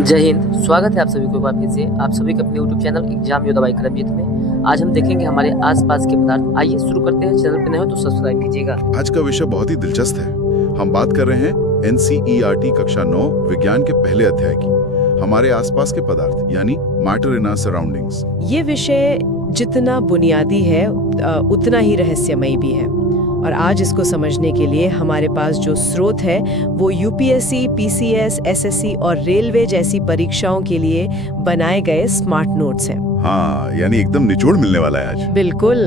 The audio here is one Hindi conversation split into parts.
जय हिंद। स्वागत है आप सभी को एक बार फिर से आप सभी के अपने यूट्यूब चैनल एग्जाम योद्धा बाई करमजीत में। आज हम देखेंगे हमारे आसपास के पदार्थ। आइए शुरू करते हैं। चैनल पे नए हो तो सब्सक्राइब कीजिएगा। आज का विषय बहुत ही दिलचस्प है। हम बात कर रहे हैं NCERT कक्षा 9 विज्ञान के पहले अध्याय की, हमारे आसपास के पदार्थ यानी मैटर इन आवर सराउंडिंग्स। ये विषय जितना बुनियादी है उतना ही रहस्यमयी भी है, और आज इसको समझने के लिए हमारे पास जो स्रोत है वो UPSC, PCS, SSC और रेलवे जैसी परीक्षाओं के लिए बनाए गए स्मार्ट नोट्स हैं। हाँ, यानी एकदम निचोड़ मिलने वाला है आज। बिल्कुल,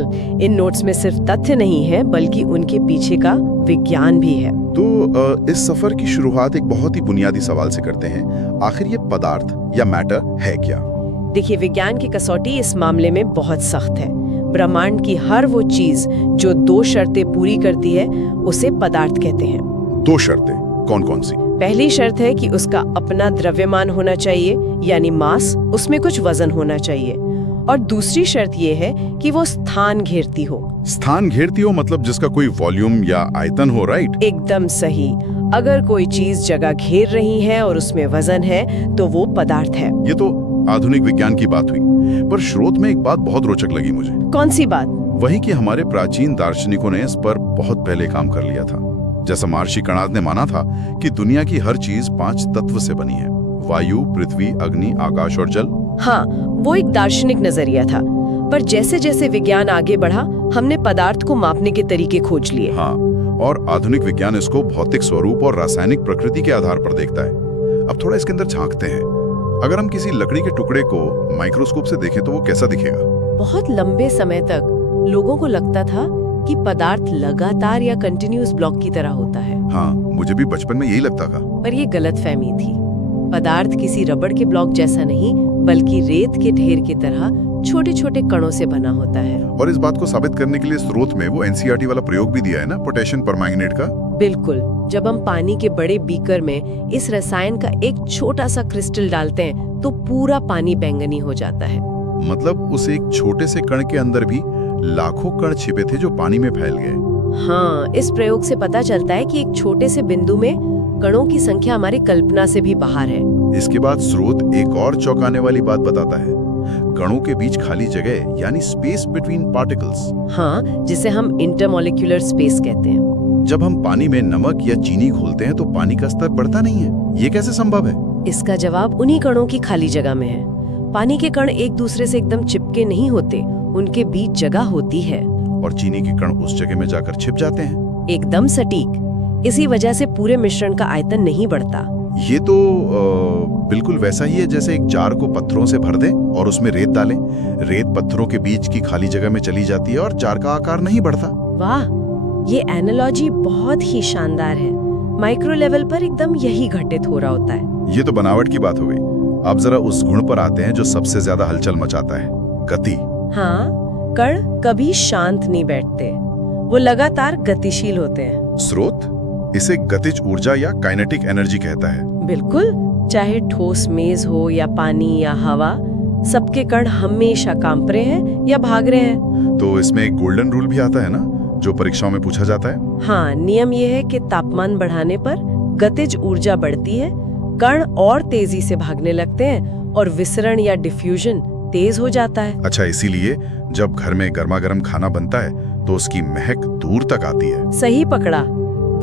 इन नोट्स में सिर्फ तथ्य नहीं है बल्कि उनके पीछे का विज्ञान भी है। तो इस सफर की शुरुआत एक बहुत ही बुनियादी सवाल से करते हैं। आखिर ये पदार्थ या मैटर है क्या? देखिए, विज्ञान की कसौटी इस मामले में बहुत सख्त है। ब्रह्मांड की हर वो चीज जो दो शर्तें पूरी करती है उसे पदार्थ कहते हैं। दो शर्तें कौन कौन सी? पहली शर्त है कि उसका अपना द्रव्यमान होना चाहिए, यानी मास, उसमें कुछ वजन होना चाहिए। और दूसरी शर्त ये है कि वो स्थान घेरती हो। स्थान घेरती हो मतलब जिसका कोई वॉल्यूम या आयतन हो, राइट? एकदम सही। अगर कोई चीज जगह घेर रही है और उसमें वजन है तो वो पदार्थ है। ये तो आधुनिक विज्ञान की बात हुई, पर स्रोत में एक बात बहुत रोचक लगी मुझे। कौन सी बात? वही कि हमारे प्राचीन दार्शनिकों ने इस पर बहुत पहले काम कर लिया था। जैसा महर्षि कणाद ने माना था कि दुनिया की हर चीज 5 तत्व से बनी है: वायु, पृथ्वी, अग्नि, आकाश और जल। हाँ, वो एक दार्शनिक नजरिया था, पर जैसे जैसे विज्ञान आगे बढ़ा हमने पदार्थ को मापने के तरीके खोज लिए। हाँ, और आधुनिक विज्ञान इसको भौतिक स्वरूप और रासायनिक प्रकृति के आधार पर देखता है। अब थोड़ा इसके अंदर झांकते हैं। अगर हम किसी लकड़ी के टुकड़े को माइक्रोस्कोप से देखें तो वो कैसा दिखेगा? बहुत लंबे समय तक लोगों को लगता था कि पदार्थ लगातार या कंटिन्यूअस ब्लॉक की तरह होता है। हाँ, मुझे भी बचपन में यही लगता था। पर ये गलतफहमी थी। पदार्थ किसी रबड़ के ब्लॉक जैसा नहीं, बल्कि रेत के ढेर की तरह छोटे छोटे कणों से बना होता है। और इस बात को साबित करने के लिए स्रोत में वो NCERT वाला प्रयोग भी दिया है ना, पोटेशियम परमैंगनेट का। बिल्कुल, जब हम पानी के बड़े बीकर में इस रसायन का एक छोटा सा क्रिस्टल डालते हैं तो पूरा पानी बैंगनी हो जाता है। मतलब उस एक छोटे से कण के अंदर भी लाखों कण छिपे थे जो पानी में फैल गए। हाँ, इस प्रयोग से पता चलता है कि एक छोटे से बिंदु में कणों की संख्या हमारी कल्पना से भी बाहर है। इसके बाद स्रोत एक और चौंकाने वाली बात बताता है: कणों के बीच खाली जगह यानी स्पेस बिटवीन पार्टिकल्स। हाँ, जिसे हम इंटरमॉलिक्यूलर स्पेस कहते हैं। जब हम पानी में नमक या चीनी घोलते हैं तो पानी का स्तर बढ़ता नहीं है। ये कैसे संभव है? इसका जवाब उन्हीं कणों की खाली जगह में है। पानी के कण एक दूसरे से एकदम चिपके नहीं होते, उनके बीच जगह होती है। और चीनी के कण उस जगह में जाकर छिप जाते हैं। एकदम सटीक। इसी वजह से पूरे मिश्रण का आयतन नहीं बढ़ता। ये तो बिल्कुल वैसा ही है जैसे एक जार को पत्थरों से भर दें और उसमें रेत डालें। रेत पत्थरों के बीच की खाली जगह में चली जाती है और जार का आकार नहीं बढ़ता। वाह, ये एनालॉजी बहुत ही शानदार है। माइक्रो लेवल पर एकदम यही घटित हो रहा होता है। ये तो बनावट की बात हो गई। अब जरा उस गुण पर आते हैं जो सबसे ज्यादा हलचल मचाता है: गति। हाँ, कण कभी शांत नहीं बैठते, वो लगातार गतिशील होते हैं। स्रोत इसे गतिज ऊर्जा या काइनेटिक एनर्जी कहता है। बिल्कुल, चाहे ठोस मेज हो या पानी या हवा, सबके कण हमेशा कांप रहे हैं या भाग रहे हैं। तो इसमें एक गोल्डन रूल भी आता है ना, जो परीक्षाओं में पूछा जाता है। हाँ, नियम ये है कि तापमान बढ़ाने पर गतिज ऊर्जा बढ़ती है, कण और तेजी से भागने लगते हैं और विसरण या डिफ्यूजन तेज हो जाता है। अच्छा, इसीलिए जब घर में गर्मा गर्म खाना बनता है तो उसकी महक दूर तक आती है। सही पकड़ा।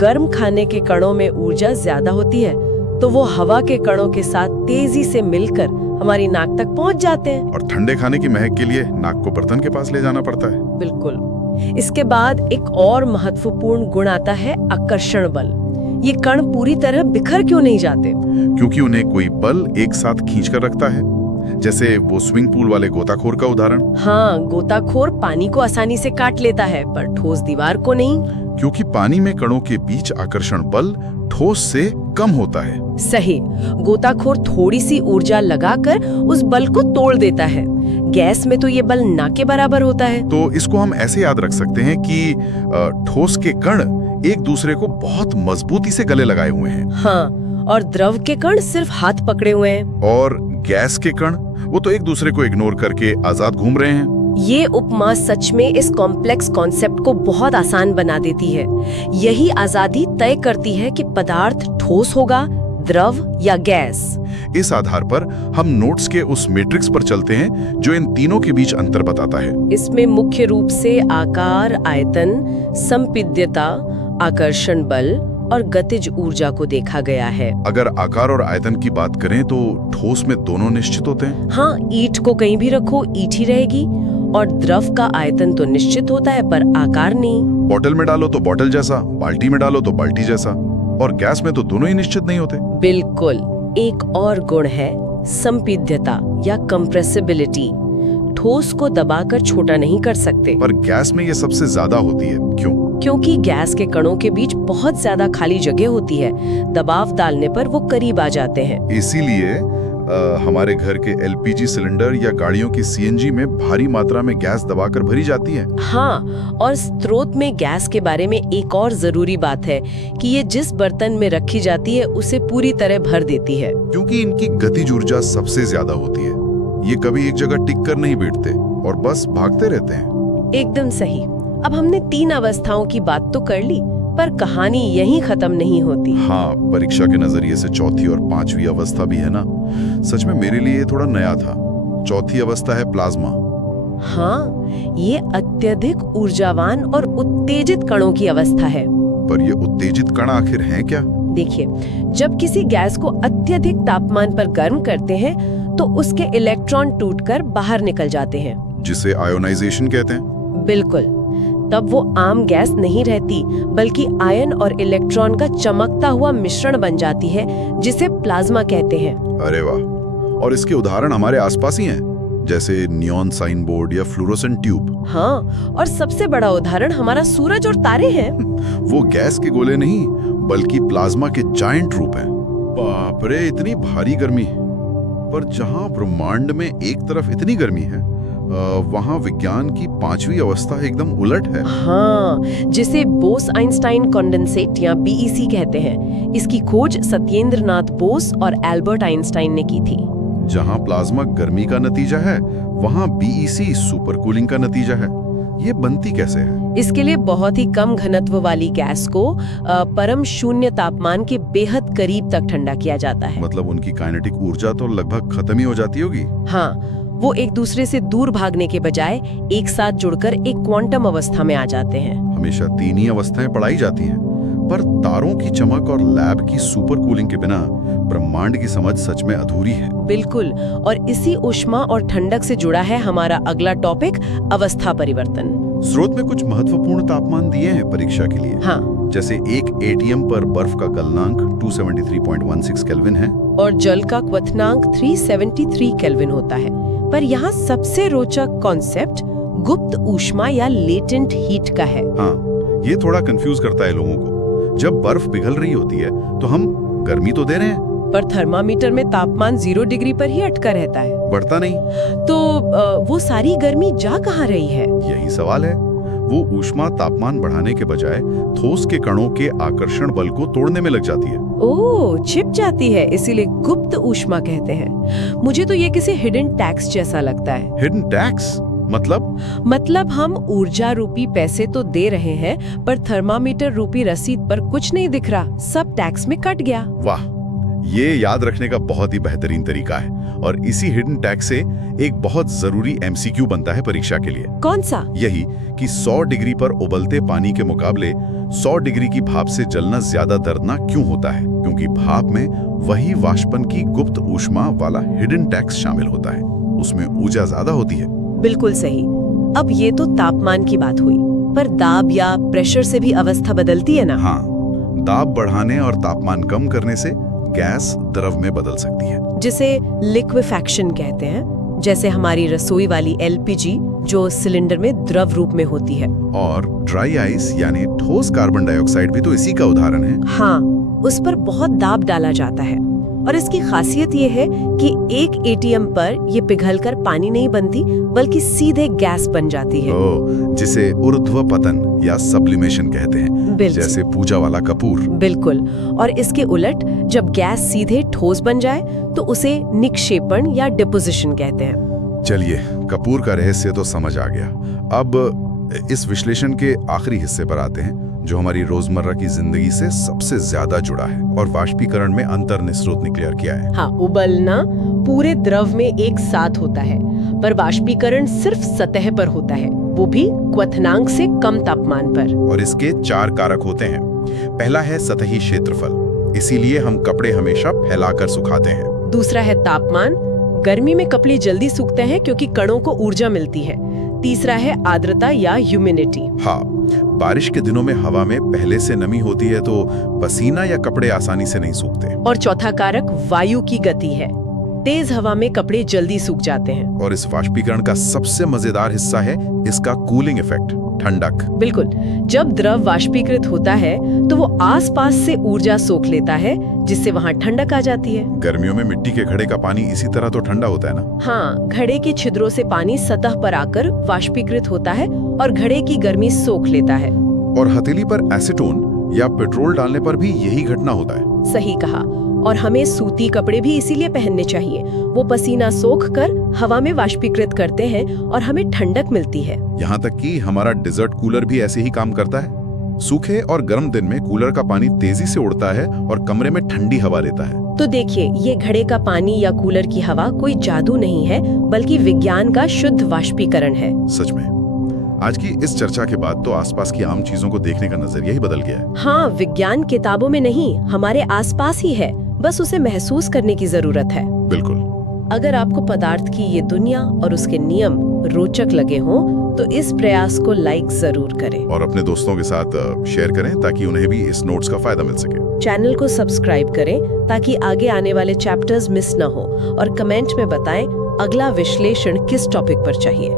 गर्म खाने के कणों में ऊर्जा ज्यादा होती है तो वो हवा के कणों के साथ तेजी से मिलकर हमारी नाक तक पहुंच जाते हैं। और ठंडे खाने की महक के लिए नाक को बर्तन के पास ले जाना पड़ता है। बिल्कुल। इसके बाद एक और महत्वपूर्ण गुण आता है आकर्षण बल। ये कण पूरी तरह बिखर क्यों नहीं जाते? क्योंकि उन्हें कोई बल एक साथ खींच कर रखता है, जैसे वो स्विंग पूल वाले गोताखोर का उदाहरण। हाँ, गोताखोर पानी को आसानी से काट लेता है पर ठोस दीवार को नहीं, क्योंकि पानी में कणों के बीच आकर्षण बल ठोस से कम होता है। सही। गोताखोर थोड़ी सी ऊर्जा लगाकर उस बल को तोड़ देता है। गैस में तो ये बल ना के बराबर होता है। तो इसको हम ऐसे याद रख सकते हैं कि ठोस के कण एक दूसरे को बहुत मजबूती से गले लगाए हुए हैं। हाँ, और द्रव के कण सिर्फ हाथ पकड़े हुए हैं। और गैस के कण वो तो एक दूसरे को इग्नोर करके आजाद घूम रहे हैं। ये उपमा सच में इस कॉम्प्लेक्स कॉन्सेप्ट को बहुत आसान बना देती है। यही आजादी तय करती है कि पदार्थ ठोस होगा, द्रव या गैस। इस आधार पर हम नोट्स के उस मैट्रिक्स पर चलते हैं जो इन तीनों के बीच अंतर बताता है। इसमें मुख्य रूप से आकार, आयतन, संपीड्यता, आकर्षण बल और गतिज ऊर्जा को देखा गया है। अगर आकार और आयतन की बात करें तो ठोस में दोनों निश्चित होते हैं। हाँ, ईंट को कहीं भी रखो ईंट ही रहेगी, और द्रव का आयतन तो निश्चित होता है पर आकार नहीं। बॉटल में डालो तो बॉटल जैसा, बाल्टी में डालो तो बाल्टी जैसा, और गैस में तो दोनों ही निश्चित नहीं होते। बिल्कुल। एक और गुण है संपीड्यता या कंप्रेसिबिलिटी। ठोस को दबाकर छोटा नहीं कर सकते। पर गैस में ये सबसे ज्यादा होती है, क्यों? क्योंकि गैस के कणों के बीच बहुत ज्यादा खाली जगह होती है। दबाव डालने पर वो करीब आ जाते हैं। इसीलिए हमारे घर के एलपीजी सिलेंडर या गाड़ियों की सीएनजी में भारी मात्रा में गैस दबाकर भरी जाती है। हाँ, और स्रोत में गैस के बारे में एक और जरूरी बात है कि ये जिस बर्तन में रखी जाती है उसे पूरी तरह भर देती है। क्योंकि इनकी गतिज ऊर्जा सबसे ज्यादा होती है। ये कभी एक जगह टिक कर नहीं बैठते और बस भागते रहते हैं। एकदम सही। अब हमने 3 अवस्थाओं की बात तो कर ली, पर कहानी यहीं खत्म नहीं होती। हाँ, परीक्षा के नजरिए से चौथी और 5वीं अवस्था भी है ना। सच में मेरे लिए थोड़ा नया था। चौथी अवस्था है प्लाज्मा। हाँ, ये अत्यधिक ऊर्जावान और उत्तेजित कणों की अवस्था है। पर ये उत्तेजित कण आखिर हैं क्या? देखिए, जब किसी गैस को अत्यधिक तापमान पर गर्म करते हैं तो उसके इलेक्ट्रॉन टूटकर बाहर निकल जाते हैं, जिसे आयोनाइजेशन कहते हैं। बिल्कुल। तब वो आम गैस नहीं रहती, बल्कि आयन और इलेक्ट्रॉन का चमकता हुआ मिश्रण बन जाती है, जिसे प्लाज्मा कहते हैं। अरे वाह! और इसके उदाहरण हमारे आसपास ही हैं, जैसे नियॉन साइन बोर्ड या फ्लोरोसेंट ट्यूब। हाँ, और सबसे बड़ा उदाहरण हमारा सूरज और तारे हैं। वो गैस के गोले नहीं, बल्कि प्लाज्मा के जायंट रूप हैं। बाप रे, इतनी भारी गर्मी! पर जहां ब्रह्मांड में एक तरफ इतनी गर्मी है, वहां विज्ञान की 5वीं अवस्था एकदम उलट है। हाँ, जिसे बोस-आइंस्टाइन कंडेंसेट या बीईसी कहते हैं। इसकी खोज सत्येंद्र नाथ बोस और एल्बर्ट आइंस्टाइन ने की थी। जहां प्लाज्मा गर्मी का नतीजा है, वहां बीईसी सुपर कूलिंग का नतीजा है। ये बनती कैसे है? इसके लिए बहुत ही कम घनत्व वाली गैस को परम शून्य तापमान के बेहद करीब तक ठंडा किया जाता है। मतलब उनकी काइनेटिक ऊर्जा तो लगभग खत्म ही हो जाती होगी। हाँ, वो एक दूसरे से दूर भागने के बजाय एक साथ जुड़कर एक क्वांटम अवस्था में आ जाते हैं। हमेशा 3 ही अवस्थाएं पढ़ाई जाती हैं, पर तारों की चमक और लैब की सुपर कूलिंग के बिना ब्रह्मांड की समझ सच में अधूरी है। बिल्कुल, और इसी ऊष्मा और ठंडक से जुड़ा है हमारा अगला टॉपिक, अवस्था परिवर्तन। स्रोत में कुछ महत्वपूर्ण तापमान दिए हैं परीक्षा के लिए। हाँ, जैसे एक एटीएम पर बर्फ का गलनांक 273.16 केल्विन है और जल का क्वथनांक 373 केल्विन होता है। पर यहाँ सबसे रोचक कॉन्सेप्ट गुप्त ऊष्मा या लेटेंट हीट का है। हाँ, ये थोड़ा कंफ्यूज करता है लोगों को। जब बर्फ पिघल रही होती है तो हम गर्मी तो दे रहे हैं, पर थर्मामीटर में तापमान 0 डिग्री पर ही अटका रहता है। बढ़ता नहीं। तो वो सारी गर्मी जा कहाँ रही है? यही सवाल है। वो ऊष्मा तापमान बढ़ाने के बजाय ठोस के कणों के आकर्षण बल को तोड़ने में लग जाती है। ओह, छिप जाती है, इसीलिए गुप्त ऊष्मा कहते हैं। मुझे तो ये किसी हिडन टैक्स जैसा लगता है। हिडन टैक्स मतलब हम ऊर्जा रूपी पैसे तो दे रहे हैं, पर थर्मामीटर रूपी रसीद पर कुछ नहीं दिख रहा, सब टैक्स में कट गया। वाह, ये याद रखने का बहुत ही बेहतरीन तरीका है। और इसी हिडन टैक्स से एक बहुत जरूरी एमसीक्यू बनता है परीक्षा के लिए। कौन सा? यही कि 100 डिग्री पर उबलते पानी के मुकाबले 100 डिग्री की भाप से जलना ज्यादा दर्दनाक क्यों होता है? क्योंकि भाप में वही वाष्पन की गुप्त ऊष्मा वाला हिडन टैक्स शामिल होता है। उसमें ऊर्जा ज्यादा होती है। बिल्कुल सही। अब ये तो तापमान की बात हुई, पर दाब या प्रेशर से भी अवस्था बदलती है ना? हाँ, दाब बढ़ाने और तापमान कम करने से गैस द्रव में बदल सकती है, जिसे लिक्विफैक्शन कहते हैं। जैसे हमारी रसोई वाली एलपीजी जो सिलेंडर में द्रव रूप में होती है। और ड्राई आइस यानी ठोस कार्बन डाइऑक्साइड भी तो इसी का उदाहरण है। हाँ, उस पर बहुत दाब डाला जाता है और इसकी खासियत ये है कि एक एटीएम पर ये पिघलकर पानी नहीं बनती, बल्कि सीधे गैस बन जाती है। जिसे ऊर्ध्व पतन या सब्लिमेशन कहते हैं, जैसे पूजा वाला कपूर। बिल्कुल। और इसके उलट जब गैस सीधे ठोस बन जाए तो उसे निक्षेपण या डिपोजिशन कहते हैं। चलिए, कपूर का रहस्य तो समझ आ गया। अब इस विश्लेषण के आखिरी हिस्से पर आते हैं, जो हमारी रोजमर्रा की जिंदगी से सबसे ज्यादा जुड़ा है और वाष्पीकरण में अंतर्निस्रोत ने क्लियर किया है। हाँ, उबलना पूरे द्रव में एक साथ होता है, पर वाष्पीकरण सिर्फ सतह पर होता है, वो भी क्वथनांक से कम तापमान पर। और इसके 4 कारक होते हैं। पहला है सतही क्षेत्रफल, इसीलिए हम कपड़े हमेशा फैलाकर सुखाते हैं। दूसरा है तापमान, गर्मी में कपड़े जल्दी सूखते हैं क्योंकि कणों को ऊर्जा मिलती है। तीसरा है आर्द्रता या ह्यूमिडिटी। हाँ, बारिश के दिनों में हवा में पहले से नमी होती है तो पसीना या कपड़े आसानी से नहीं सूखते। और चौथा कारक वायु की गति है। तेज हवा में कपड़े जल्दी सूख जाते हैं। और इस वाष्पीकरण का सबसे मजेदार हिस्सा है इसका कूलिंग इफेक्ट, ठंडक। बिल्कुल, जब द्रव वाष्पीकृत होता है तो वो आसपास से ऊर्जा सोख लेता है, जिससे वहाँ ठंडक आ जाती है। गर्मियों में मिट्टी के घड़े का पानी इसी तरह तो ठंडा होता है ना? हाँ, घड़े के छिद्रों से पानी सतह पर आकर वाष्पीकृत होता है और घड़े की गर्मी सोख लेता है। और हथेली पर एसीटोन या पेट्रोल डालने पर भी यही घटना होता है। सही कहा। और हमें सूती कपड़े भी इसीलिए पहनने चाहिए। वो पसीना सोख कर हवा में वाष्पीकृत करते हैं और हमें ठंडक मिलती है। यहाँ तक कि हमारा डेजर्ट कूलर भी ऐसे ही काम करता है। सूखे और गर्म दिन में कूलर का पानी तेजी से उड़ता है और कमरे में ठंडी हवा देता है। तो देखिए, ये घड़े का पानी या कूलर की हवा कोई जादू नहीं है, बल्कि विज्ञान का शुद्ध वाष्पीकरण है। सच में आज की इस चर्चा के बाद तो आसपास की आम चीजों को देखने का नजरिया ही बदल गया है। हाँ, विज्ञान किताबों में नहीं, हमारे आसपास ही है, बस उसे महसूस करने की जरूरत है। बिल्कुल। अगर आपको पदार्थ की ये दुनिया और उसके नियम रोचक लगे हों, तो इस प्रयास को लाइक जरूर करें और अपने दोस्तों के साथ शेयर करें ताकि उन्हें भी इस नोट्स का फायदा मिल सके। चैनल को सब्सक्राइब करें ताकि आगे आने वाले चैप्टर्स मिस न हो, और कमेंट में बताएं अगला विश्लेषण किस टॉपिक पर चाहिए।